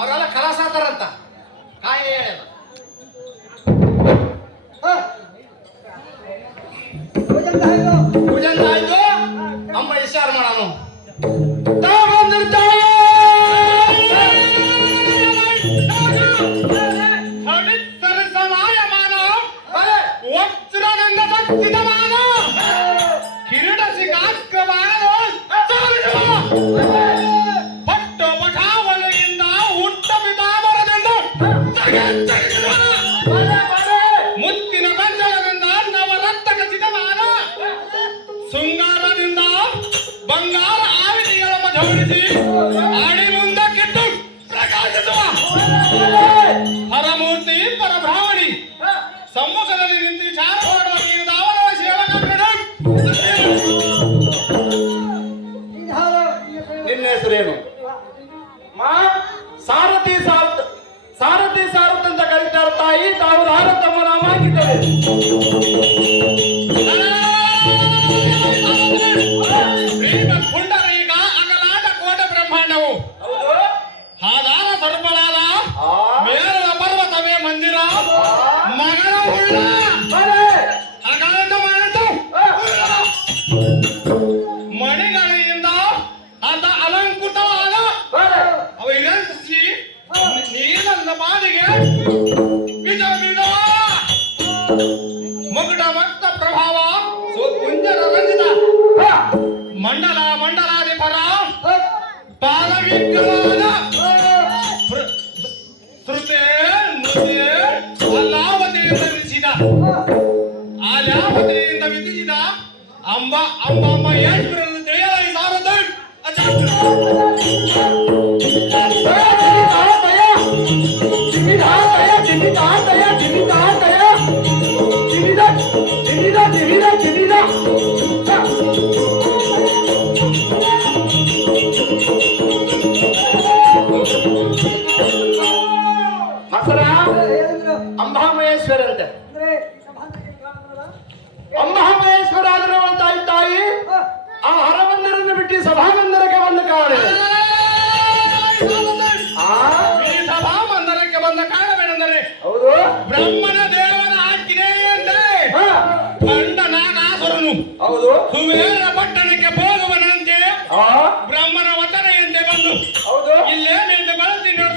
ಅವರೆಲ್ಲ ಕಲಾಸಾತಾರಂತ ಕಾಯ ಹೇಳಲ್ಲ. ಪೂಜೆ ಆಯ್ತು, ಅಮ್ಮ ವಿಚಾರ ಮಾಡೋಣ. ಮುತ್ತಿನ ಬಂಜರದಿಂದ ನವರತ್ನ ಖಚಿತ ಮಾನ, ಶೃಂಗಾರದಿಂದ ಬಂಗಾರ ಆವಿನಿಗಳನ್ನು ಧರಿಸಿ ಆಡಿ ಮುಂದಕ್ಕಿಟ್ಟು ಪ್ರಕಾಶಿಸುವ ಹರಮೂರ್ತಿ ಪರಬ್ರಾಹ್ಮಣಿ ಸಮ್ಮುಖದಲ್ಲಿ ನಿಂತು ವಿಚಾರ ಮಾಡುವ ನೀನು ದಾವನವ ಸೇವಕ. ನಿನ್ನ ಹೆಸರೇನು? ಸಾರಥಿ ಸಾರಥಿ ಸಾರಥ್ ಅಂತ ಕರೀತಾರೆ ತಾಯಿ. ತಾವು ತಮ್ಮ ನಾಮ ಹಾಕಿದ್ದಾರೆ. ಪುಂಡರೀಗ ಅಗಲಾಟ ಕೋಟ ಬ್ರಹ್ಮಾಂಡವು ಆಧಾರ ಸರ್ಪಳಾದ ಮೇಲ ಪರ್ವತವೇ ಮಂದಿರ ಮಗನ ಉಳ್ಳ ಅಗಾಧ ಮಾಡಿತು ಮಣಿಗಳಿಂದ ಅದ ಅಲಂಕೃತವಾದ ಅವಿನಂತಿಸಿ ನೀನನ್ನ ಬಾಡಿಗೆ ವಿಧ ವಿಧ ಮುಗುಟ ಭಕ್ತ ಪ್ರಭಾವ ಕುಂಜರ ರಂಜಿತ ಮಂಡಲ ಮಂಡಲಾಧಿಪರ ಪಾಲವಿಗ್ರಹದ ಶ್ರುತೆ ನೃತ್ಯ ಅಲ್ಲಾವತಿಯಿಂದ ವಿಧಿಸಿದ ಆಲ್ಯಾವತಿಯಿಂದ ವಿಧಿಸಿದ ಅಂಬ ಮಹೇಶ್ವರನ್ನು ತಿಳಿಯಲಾಗಿ ಸಾರದು ಅಂಬಾಮಹೇಶ್ವರ ಅಂತೆ. ಅಂಬಾಮಹೇಶ್ವರ ಆದ್ರೆ ತಾಯಿ ಆ ಹರಬಂದರನ್ನು ಬಿಟ್ಟು ಸಭಾಬಂದರಕ್ಕೆ ಬಂದ ಕಾರಣ ಸಭಾಬಂದರಕ್ಕೆ ಬಂದ ಕಾರಣವೇನೆಂದರೆ ಹೌದು ಬ್ರಹ್ಮನ ದೇವರ ಆಜ್ಞೆ ಅಂತೆ ಕಂಡ ನಾಗಾಸುರನು ಹೌದು ಸುವೇರ ಪಟ್ಟಣಕ್ಕೆ ಹೋಗುವನಂತೆ ಬ್ರಹ್ಮನ ವಚನೆಯಂತೆ ಬಂದು ಹೌದು ಇಲ್ಲೇನೆಂದು ಬಳಸಿ ನೋಡಿ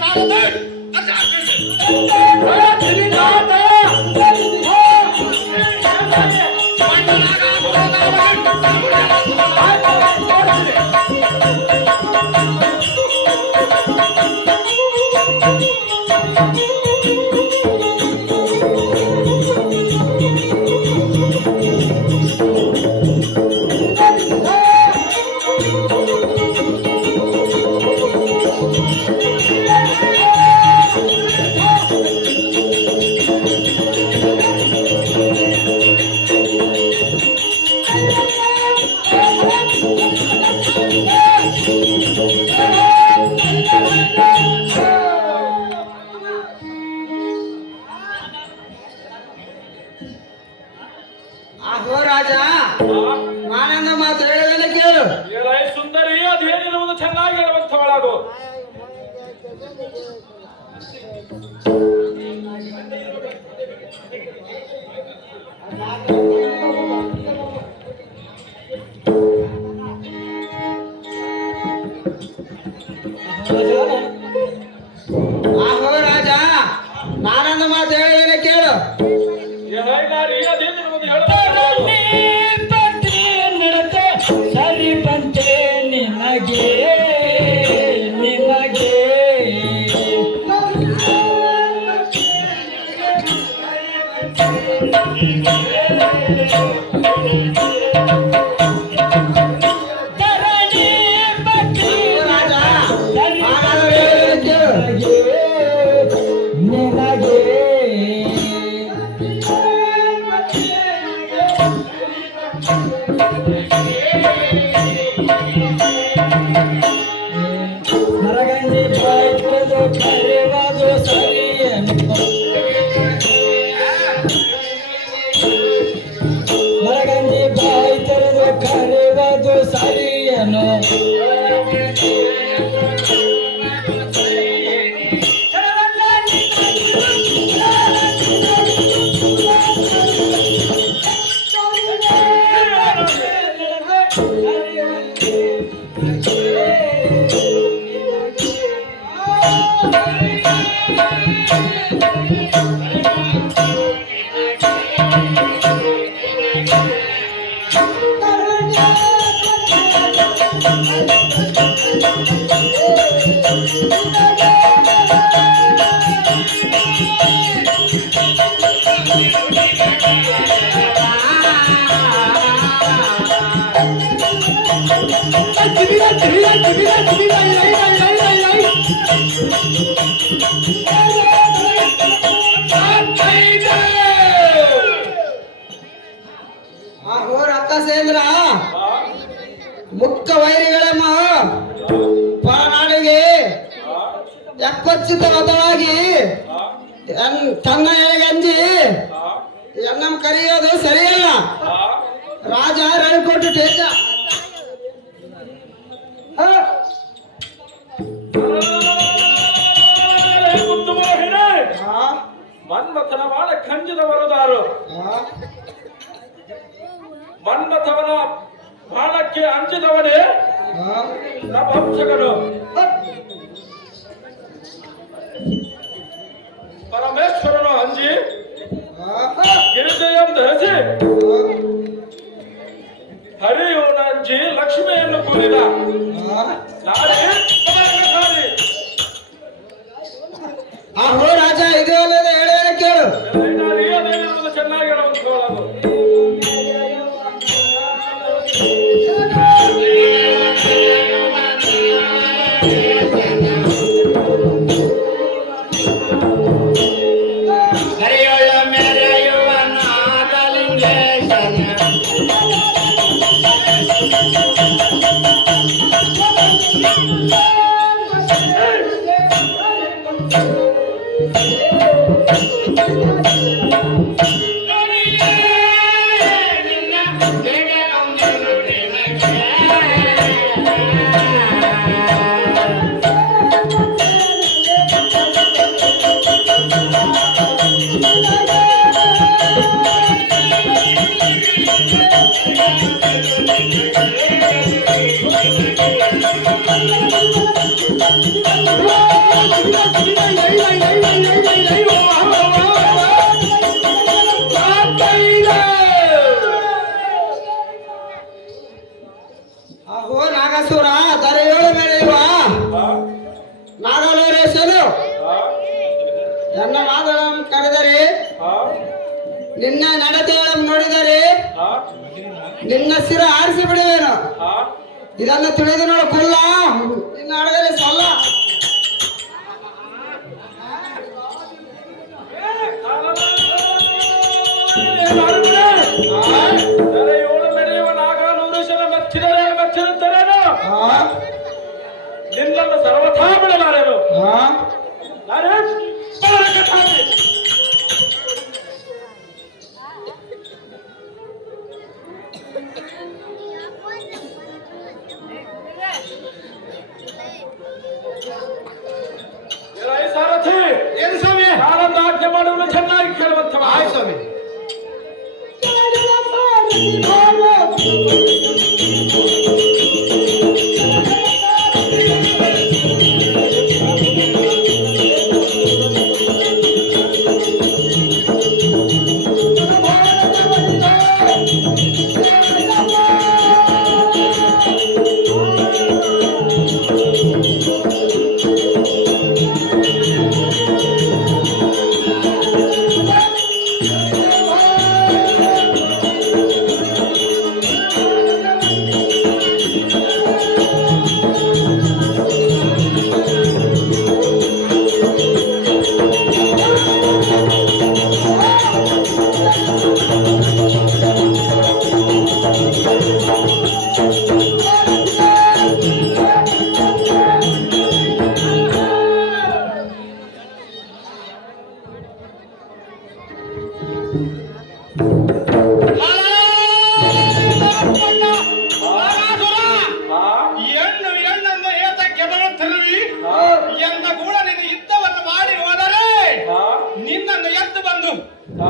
ಆಹೋ ರಾಜ, ನಾನಂದ ಮಾತು ಹೇಳೋದನ್ನ ಕೇಳು. ಸುಂದರಿ ಅದೇನಿರುವುದು ಚೆನ್ನಾಗಿ ಹೇಳುವಂಥವಳಾಗು. ಆಹೋ ರಾಜ, ನಾನಂದ ಮಾತು ಹೇಳೋದನ್ನ ಕೇಳು. ಸರಿ ಬಂತೆ ನಿನಗೆ ನಿನಗೆ ಸರಿಯನು ಆಹೋ ರಕ್ಕಸೇಂದ್ರ ಮುಖ್ಯ ವೈರಿಗಳಮ್ಮ ಪರನಾಡಿಗೆ ಯಕ್ಕಚ್ಚಿತವಾಗಿ ತನ್ನ ಎಳೆಗೆ ಅಂಜಿ ಎನ್ನಂ ಕರೆಯೋದು ಸರಿಯಲ್ಲ. ರಾಜ ರಣಕೋಟೆ ಟೇಜ ಮುದ್ದು ಮೋಹಿನಿ ಮನ್ಮಥನ ಬಾಳ ಖಂಜಿದವರದಾರು ಮನ್ಮಥವನ ಬಾಣಕ್ಕೆ ಅಂಜಿದವನೇ ನಪಂಸಕನು ಪರಮೇಶ್ವರನು ಅಂಜಿ ಗಿರಿಜೆಯನ್ನು ಧರಿಸಿ ಹರಿಯೋನಂಜಿ ಲಕ್ಷ್ಮಿಯನ್ನು ಕೂರಿದ ನಾಳೆ ಪದಾರ್ಥಧಾರಿ. ಆಹೋ ರಾಜ ಇದು ಅಲ್ಲದೆ ಹೇಳುವ ಕೇಳು. ಅದೇನಿರುವುದು ಚೆನ್ನಾಗಿ ಹೇಳುವಂಥವಳದು. ಕರೆಯೊಳ್ಳ ಮೆರೆಯುವ ನಾಗಲಿಂಗೇಶನ ಆಹೋ ನಾಗಸೂರ ದರೆಯೋಳು ಮೆರೆಯುವ ನಾಗಲೋರೇಶನು ನನ್ನ ಮಾತುಗಳನ್ನು ಕರೆದರೆ ನಿನ್ನ ನಡತೆಗಳನ್ನು ನೋಡಿದರೆ ನಿನ್ನ ಸಿರ ಆರಿಸಿ ಬಿಡುವೇನು. ಇದನ್ನು ತಿಳಿದು ನೋಡು ಕುಲ್ಲ ನಿನ್ನ ಅಡಗಲಿ ಸಲ್ಲ. ಏಳು ಮೆರೆಯುವ ನಾಗಾಲೂರೇಶನ ಮೆಚ್ಚಿದರೆ ಮೆಚ್ಚಿರುತ್ತೇನೇನು ನಿನ್ನನ್ನು ಸರ್ವಥಾ ಬಿಡಲಾರೇನು. ನಾನೇ ಪರಕಥಾರಿ. ಏ ಸಾರಥಿ ಏನು ಸ್ವಾಮಿ? ನಾನೊಂದು ಆಜ್ಞೆ ಮಾಡುವುದು ಚೆನ್ನಾಗಿ ಕೇಳುವಂಥವ. ಆಯ್ತು ಸ್ವಾಮಿ.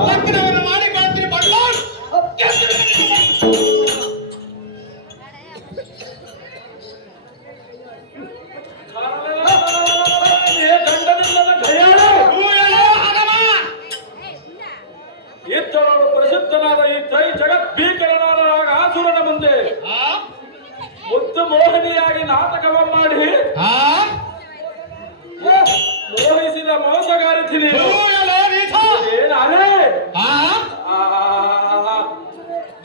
ಲಗ್ನವನ್ನು ಮಾಡಿಕೊಳ್ತೀನಿ ಬಳ್ಳೋಳ್. ಗಂಡನಿಲ್ಲದ ದಯಾಳು ಇದ್ದವನು ಪ್ರಸಿದ್ಧನಾದ ಈ ತ್ರೈ ಜಗತ್ ಭೀಕರನಾದ ಆಸುರನ ಮುಂದೆ ಮುದ್ದು ಮೋಹಿನಿಯಾಗಿ ನಾಟಕವ ಮಾಡಿ ಮೋಹಿಸಿದ ಮೋಸಗಾರತಿ ನೀನು ಏನಾರೇ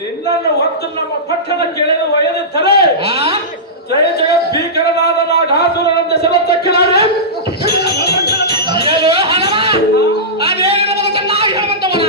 ನಿನ್ನನ್ನು ಹೊತ್ತು ನಮ್ಮ ಪಟ್ಟಣಕ್ಕೆ ಎಳೆದು ಒಯ್ಯದಿದ್ದರೆ ತ್ರೈ ಜಗತ್ ಭೀಕರನಾದ ನಾಗಾಸುರನಂತ ಸರತಕ್ಕನಾರೆ ಅದೇನಿರಬಹುದು ಚೆನ್ನಾಗಿ ಹೇಳುವಂತವನ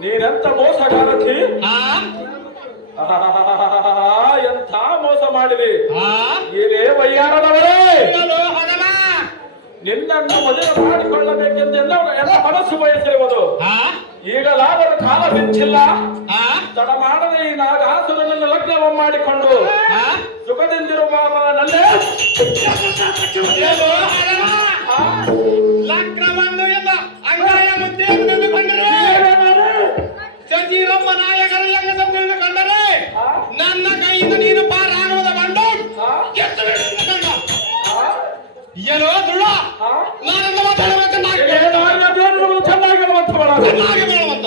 ನೀನೆಂತ ಮೋಸಗಾರತಿ ಎಂಥ ಮೋಸ ಮಾಡಿದೆ ಏನೇ ವಯ್ಯಾರದವರೇ ನಿನ್ನನ್ನು ಮದುವೆ ಮಾಡಿಕೊಳ್ಳಬೇಕೆಂದೆಲ್ಲ ಎಲ್ಲ ಮನಸ್ಸು ಬಯಸಿರುವುದು ಈಗಲಾದರೂ ಕಾಲ ಬಿಚ್ಚಿಲ್ಲ ತಡ ಮಾಡದೆ ಈ ನಾಗಾಸುರನನ್ನು ಲಗ್ನವ ಮಾಡಿಕೊಂಡು ಸುಖದಿಂದಿರುವ ನಲ್ಲೇ ಲಗ್ನವನ್ನು ಎಲ್ಲ ಅಂಗಾಯ ಮುದ್ದೆಯನ್ನು ತೆಗೆದುಕೊಂಡರೆ ಚಂಜೀರಮ್ಮ ನಾಯಕರ ಯಜ್ಞ ತೆಗೆದುಕೊಂಡರೆ ನನ್ನ ಕೈಯಿಂದ ನೀನು ಪಾರಾಗುವುದ ಬಂಡು ಏನೋ ದುಳ್ಳ ನಾನೆಂದ ಮಾತಾಡಬೇಕನ್ನಾಗಿ ಚೆನ್ನಾಗಿ ಚೆನ್ನಾಗಿ ಹೇಳುವಂತ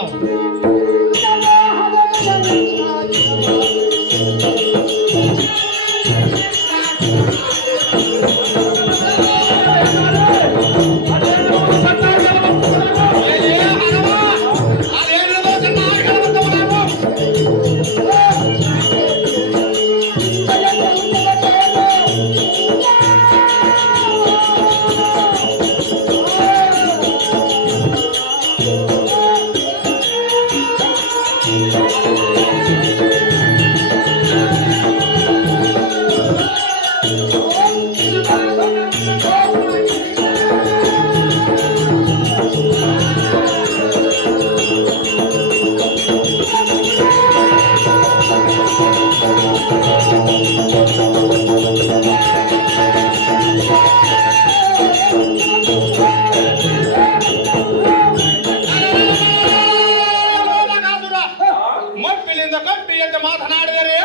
ಮಪ್ಪಿಲಿಂದ ಕಪ್ಪಿ ಅಂತ ಮಾತನಾಡಿದರೆ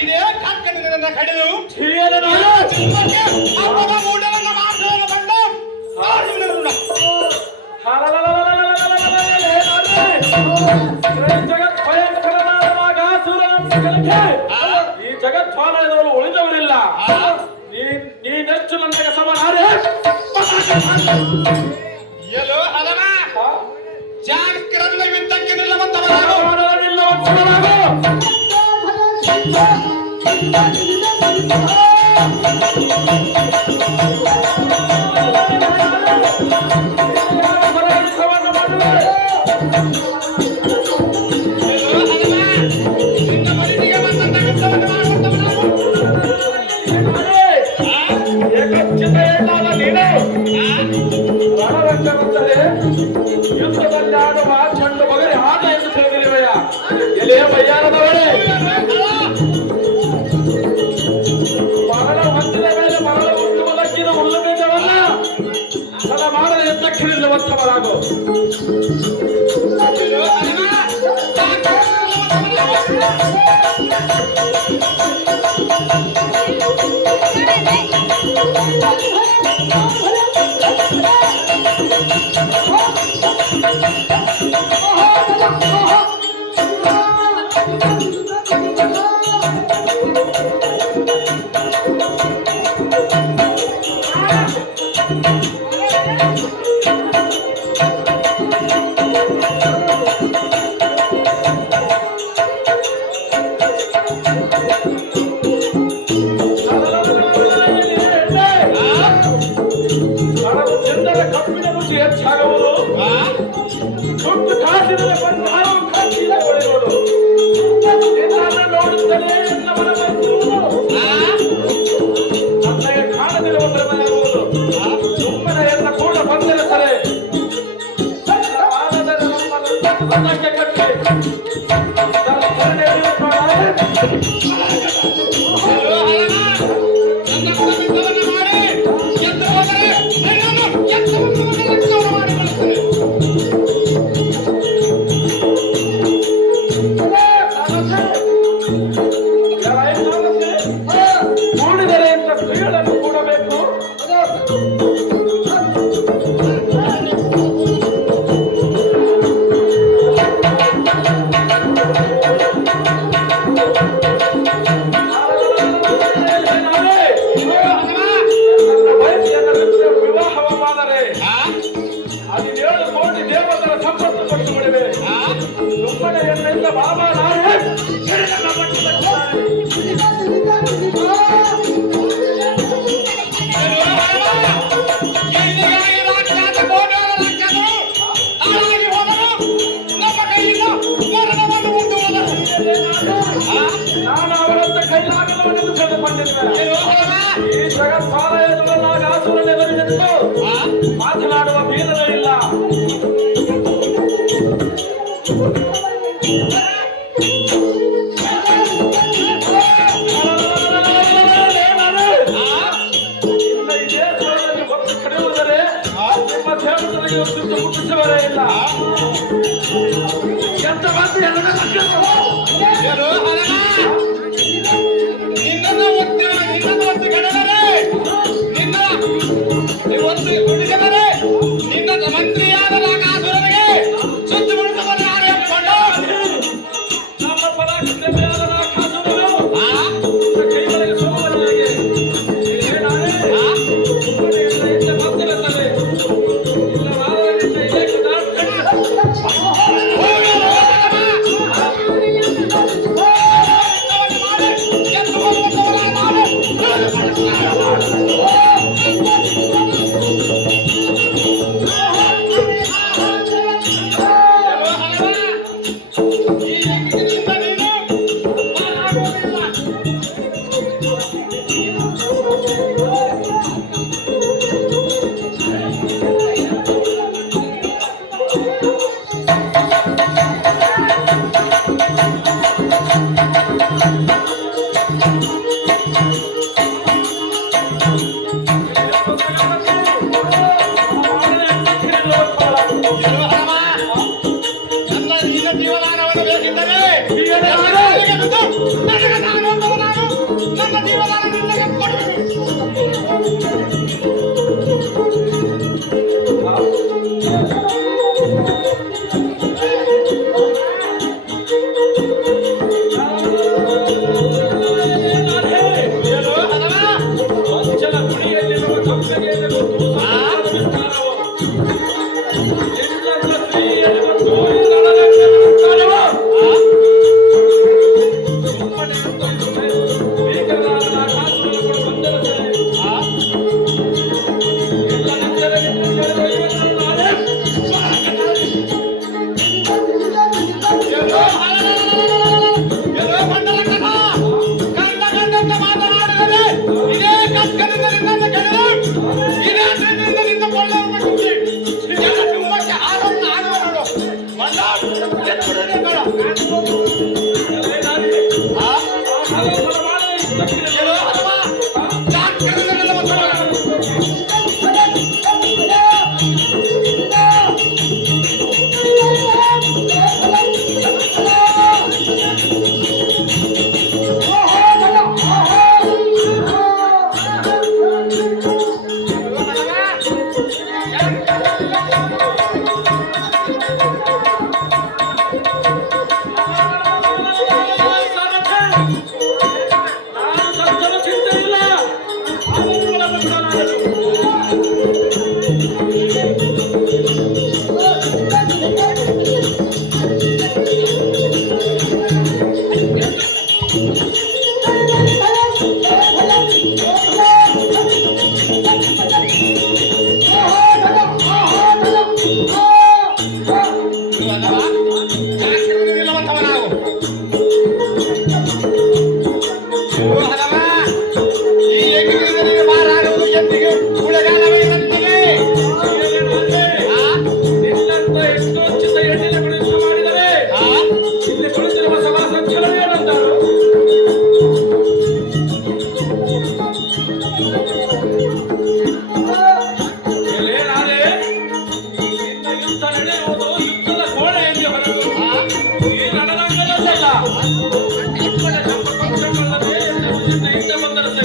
ಇದೇ ಕಕ್ಕನಿಂದ ಕಡಿದು ಹಬ್ಬದ ಮೂಡಲನ್ನು ಮಾತನ್ನು ಕಂಡು ಜಗತ್ ಭಯಂಕರನಾದ ನಾಗಾಸುರನ ಈ ಜಗತ್ಪಾಲಯದವರು ಉಳಿದವರಿಲ್ಲ ನೀನೆಷ್ಟು ನನಗೆ ಸಮನಾರೆ ಎಲ್ಲೋ ಹಲವ ಜಾಗ್ರತೆ ಯುದ್ಧಕ್ಕೆ ನಿಲ್ಲುವಂತವರಾಗು ನಿನ್ನ ಮನಸ್ಸಿಗೆ ಬಂದಂತ ಯುದ್ಧವನ್ನು ಮಾಡುವಂತವರಾಗು ಯುದ್ಧದಲ್ಲಿ ಆಡುವ ಚೆಂಡು ಮಗರಿ ಹಾಡ ಎಂದು ತಿಳಿದಿರುವೆಯ ಎಲೆಯ ಬಯ್ಯಾರದವರೇ ಮರಳ ಹೊಂದಿದ ಮೇಲೆ ಮರಳ ಹುಟ್ಟುವುದಕ್ಕಿನ ಹುಲ್ಲು ಬೀಜವನ್ನ ತಡ ಮಾಡದ ಎದ್ದಕ್ಕೆ ನಿಲ್ಲುವಂತವರಾಗು ಜನರ ಕಬ್ಬಿನ ರುಚಿ ಹೆಚ್ಚಾಗುವುದು ದುಡ್ಡು ಕಾಸಿನ ಬಂಗಾರವು ಕಾಸಿನ ಒಡೆಯುವುದು ನಿನ್ನನ್ನು ನೋಡುತ್ತಲೇ ನನ್ನ ಮನ ಬಯಸುವುದು ನನಗೆ ಕಾಣದಿರುವ ಭ್ರಮೆಯಾಗುವುದು ಸುಮ್ಮನೆ ಎಲ್ಲ ಕೂಡ ಬಂದರೆ ಸರಿ ರಥಕ್ಕೆ ಕಟ್ಟಿ ಕೂಡಿದರೆ ಅಂತ ಕೈಗಳನ್ನು ಕೂಡಬೇಕು ವಿವಾಹವಾದರೆ 17 ಕೋಟಿ ದೇವತರ ಸಂಪತ್ತು ಕೊಟ್ಟು ಬಿಡುವೆ ಸುಮ್ಮನೆ ಎನ್ನೆಲ್ಲ ಬಾಬಾ ನಾನೇ ನಾನು ಅವರಂತ ಕೈಲಾಗದವನೆಂದು ತಿಳಿದುಕೊಂಡಿದ್ದೇನೆ ಈ ಜಗತ್ಪಾಲಯದವನ್ನಾಗ ಆಸುರನೆಲ್ಲರಿಗೆಂದು ಮಾತನಾಡುವ ಬೀರಲೂ ಇಲ್ಲ ಇನ್ನು ಇದೇ ಸ್ಥಳದಲ್ಲಿ ಹೊತ್ತು ಕಡಿಯುವುದರೆ ನಿಮ್ಮ ದೇವತೆಗಳಿಗೆ ಸುತ್ತು ಮುಟ್ಟಿಸುವರೇ ಇಲ್ಲ ಎಂತ ಬಂದು ಎಲ್ಲ ನಮ್ಮ ಪರಾಕ್ರಮಿಯಾದ ಕಾಸುರರು ಕೈಗಳಿಗೆ ಸೋಮವನಿಗೆ ಬಂದಿರುತ್ತದೆ ಇಲ್ಲ ನಾರಾಯಣದಿಂದ ಇದೇ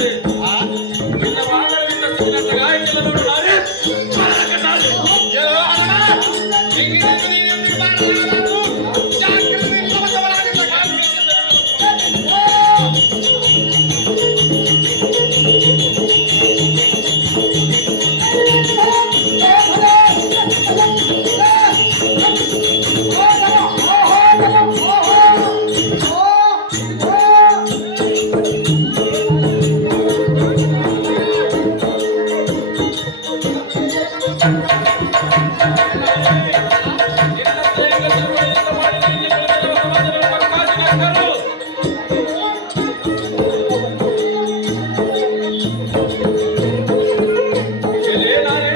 ಬಂದರೆ ನಿನ್ನ ಬಾಗಿಲಿನಿಂದ ಸಿಕ್ಕಿದಂತ ಗಾಯಕಲ್ಲ ನೋಡು ನಾನೇ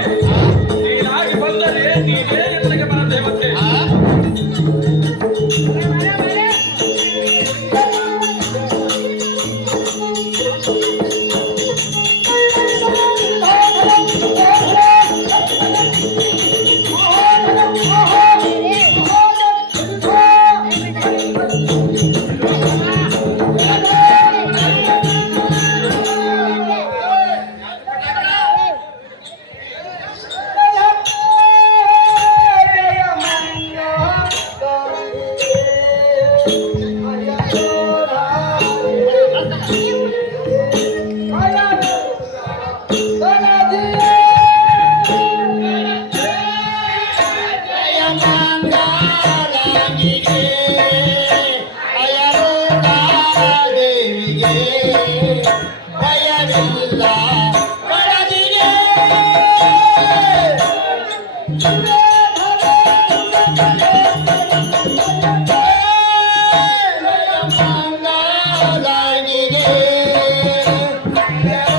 ನೀನಾಗಿ ಬಂದರೆ ನೀನೇ ಎತ್ತಗೆ ಬರ ದೇವತೆ Yeah.